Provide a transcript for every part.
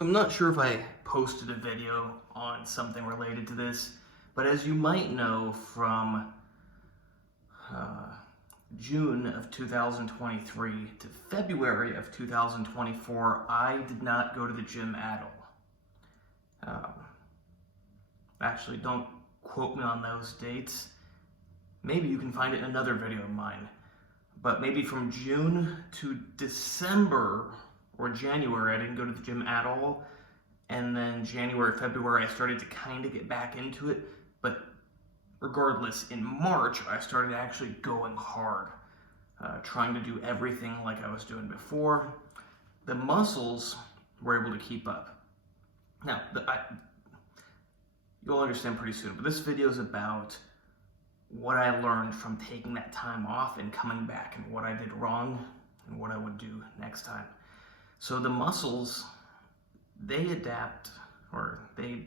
So I'm not sure if I posted a video on something related to this, but as you might know from June of 2023 to February of 2024, I did not go to the gym at all. Actually, don't quote me on those dates. Maybe you can find it in another video of mine. But maybe from June to December or January, I didn't go to the gym at all. And then January, February, I started to kind of get back into it. But regardless, in March, I started actually going hard, trying to do everything like I was doing before. The muscles were able to keep up. Now, you'll understand pretty soon, but this video is about what I learned from taking that time off and coming back, and what I did wrong and what I would do next time. So the muscles, they adapt, or they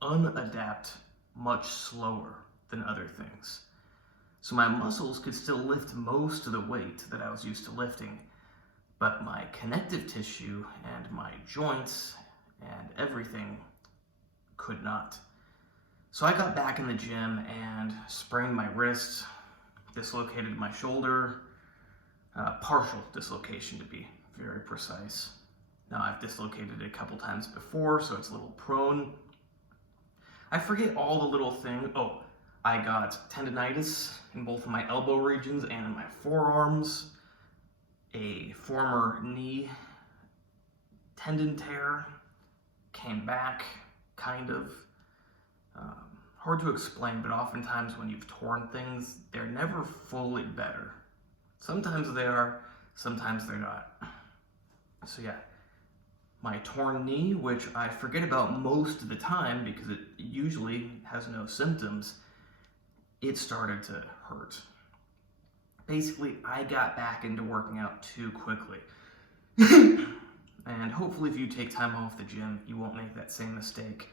unadapt much slower than other things. So my muscles could still lift most of the weight that I was used to lifting, but my connective tissue and my joints and everything could not. So I got back in the gym and sprained my wrist, dislocated my shoulder, partial dislocation to be very precise. Now I've dislocated it a couple times before, so it's a little prone. I forget all the little things. Oh, I got tendonitis in both of my elbow regions and in my forearms, a former knee tendon tear, came back, kind of. Hard to explain, but oftentimes when you've torn things, they're never fully better. Sometimes they are, sometimes they're not. So yeah, my torn knee, which I forget about most of the time because it usually has no symptoms, it started to hurt. Basically, I got back into working out too quickly. And hopefully if you take time off the gym, you won't make that same mistake.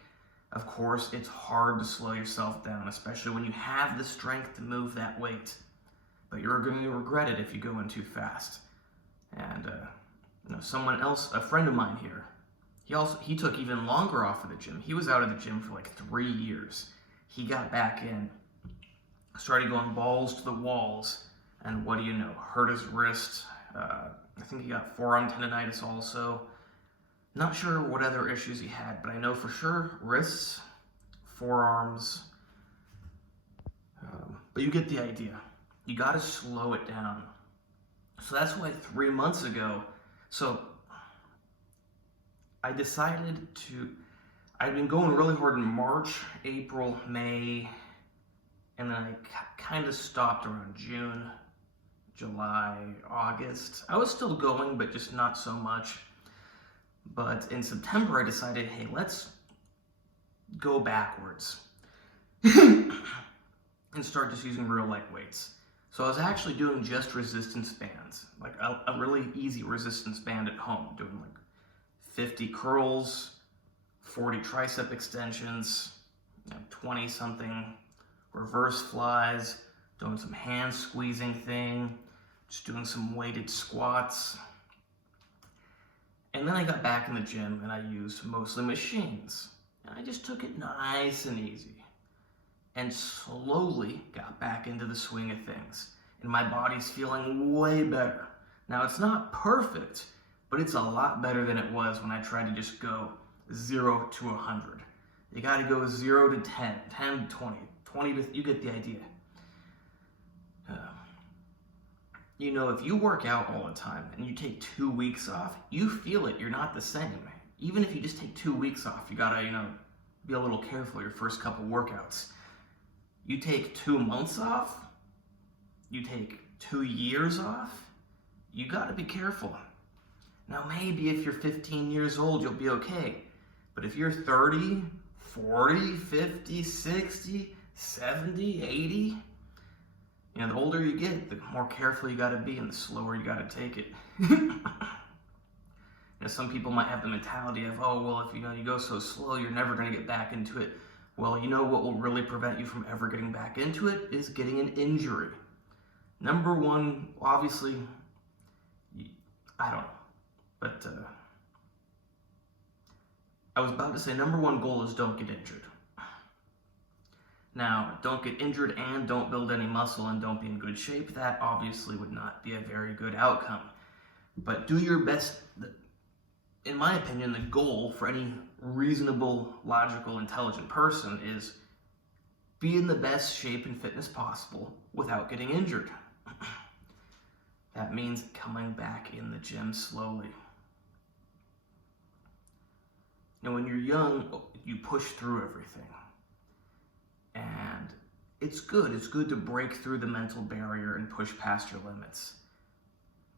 Of course, it's hard to slow yourself down, especially when you have the strength to move that weight. But you're going to regret it if you go in too fast. And someone else, a friend of mine here, he took even longer off of the gym. He was out of the gym for like 3 years. He got back in, started going balls to the walls, and what do you know? Hurt his wrist. I think he got forearm tendonitis also. Not sure what other issues he had, but I know for sure wrists, forearms, but you get the idea. You got to slow it down. So that's why 3 months ago, I decided I'd been going really hard in March, April, May, and then I kind of stopped around June, July, August. I was still going, but just not so much. But in September, I decided, hey, let's go backwards and start just using real light weights. So I was actually doing just resistance bands, like a really easy resistance band at home, doing like 50 curls, 40 tricep extensions, 20 something reverse flies, doing some hand squeezing thing, just doing some weighted squats. And then I got back in the gym and I used mostly machines. And I just took it nice and easy and slowly got back into the swing of things. And my body's feeling way better. Now it's not perfect, but it's a lot better than it was when I tried to just go 0 to 100. You gotta go 0 to 10, 10 to 20, 20 to, you get the idea. If you work out all the time and you take 2 weeks off, you feel it, you're not the same. Even if you just take 2 weeks off, you gotta, be a little careful your first couple workouts. You take 2 months off, you take 2 years off, you gotta be careful. Now maybe if you're 15 years old, you'll be okay. But if you're 30, 40, 50, 60, 70, 80, the older you get, the more careful you gotta be and the slower you gotta take it. Some people might have the mentality of, oh, well, if you go so slow, you're never gonna get back into it. Well, what will really prevent you from ever getting back into it is getting an injury. Number one, obviously, I don't know, but I was about to say number one goal is don't get injured. Now, don't get injured and don't build any muscle and don't be in good shape. That obviously would not be a very good outcome. But do your best. In my opinion, the goal for any reasonable, logical, intelligent person is be in the best shape and fitness possible without getting injured. That means coming back in the gym slowly. Now, when you're young, you push through everything. And it's good. It's good to break through the mental barrier and push past your limits.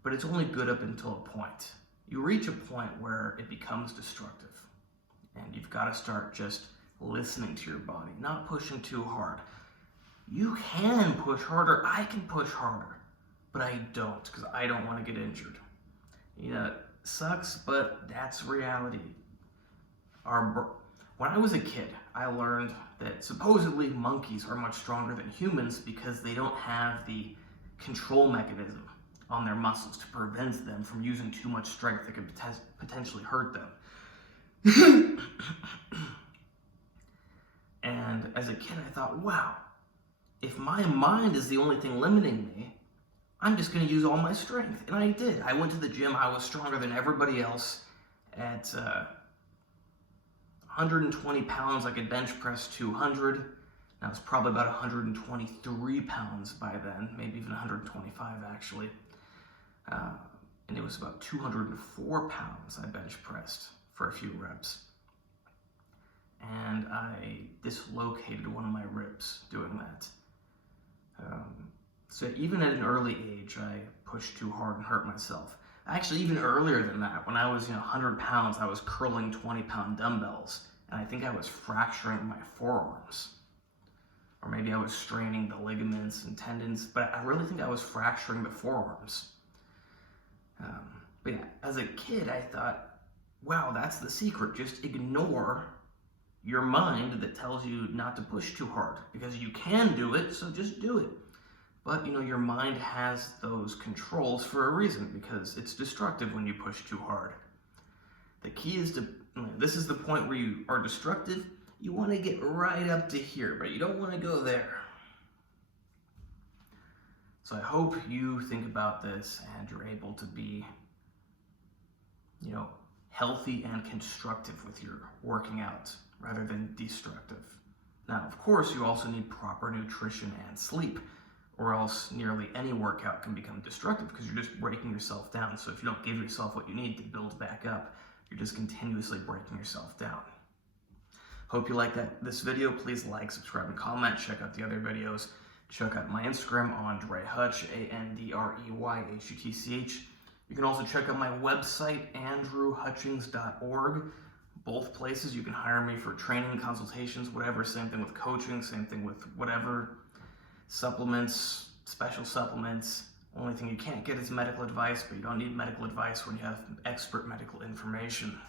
But it's only good up until a point. You reach a point where it becomes destructive. And you've got to start just listening to your body, not pushing too hard. You can push harder. I can push harder. But I don't, because I don't want to get injured. You know, it sucks, but that's reality. When I was a kid, I learned that supposedly monkeys are much stronger than humans because they don't have the control mechanism on their muscles to prevent them from using too much strength that could potentially hurt them. And as a kid, I thought, wow, if my mind is the only thing limiting me, I'm just going to use all my strength. And I did. I went to the gym. I was stronger than everybody else. At 120 pounds, I could bench press 200. I was probably about 123 pounds by then, maybe even 125 actually. And it was about 204 pounds I bench pressed for a few reps. And I dislocated one of my ribs doing that. So even at an early age, I pushed too hard and hurt myself. Actually, even earlier than that, when I was 100 pounds, I was curling 20-pound dumbbells, and I think I was fracturing my forearms. Or maybe I was straining the ligaments and tendons, but I really think I was fracturing the forearms. But yeah, as a kid, I thought, wow, that's the secret. Just ignore your mind that tells you not to push too hard, because you can do it, so just do it. But, your mind has those controls for a reason, because it's destructive when you push too hard. The key is this is the point where you are destructive. You want to get right up to here, but you don't want to go there. So I hope you think about this and you're able to be, healthy and constructive with your working out rather than destructive. Now, of course, you also need proper nutrition and sleep, or else nearly any workout can become destructive because you're just breaking yourself down. So if you don't give yourself what you need to build back up, you're just continuously breaking yourself down. Hope you like this video. Please like, subscribe, and comment. Check out the other videos. Check out my Instagram, AndreyHutch, AndreyHutch. You can also check out my website, AndrewHutchings.org. Both places you can hire me for training, consultations, whatever. Same thing with coaching, same thing with whatever. Supplements, special supplements. Only thing you can't get is medical advice, but you don't need medical advice when you have expert medical information.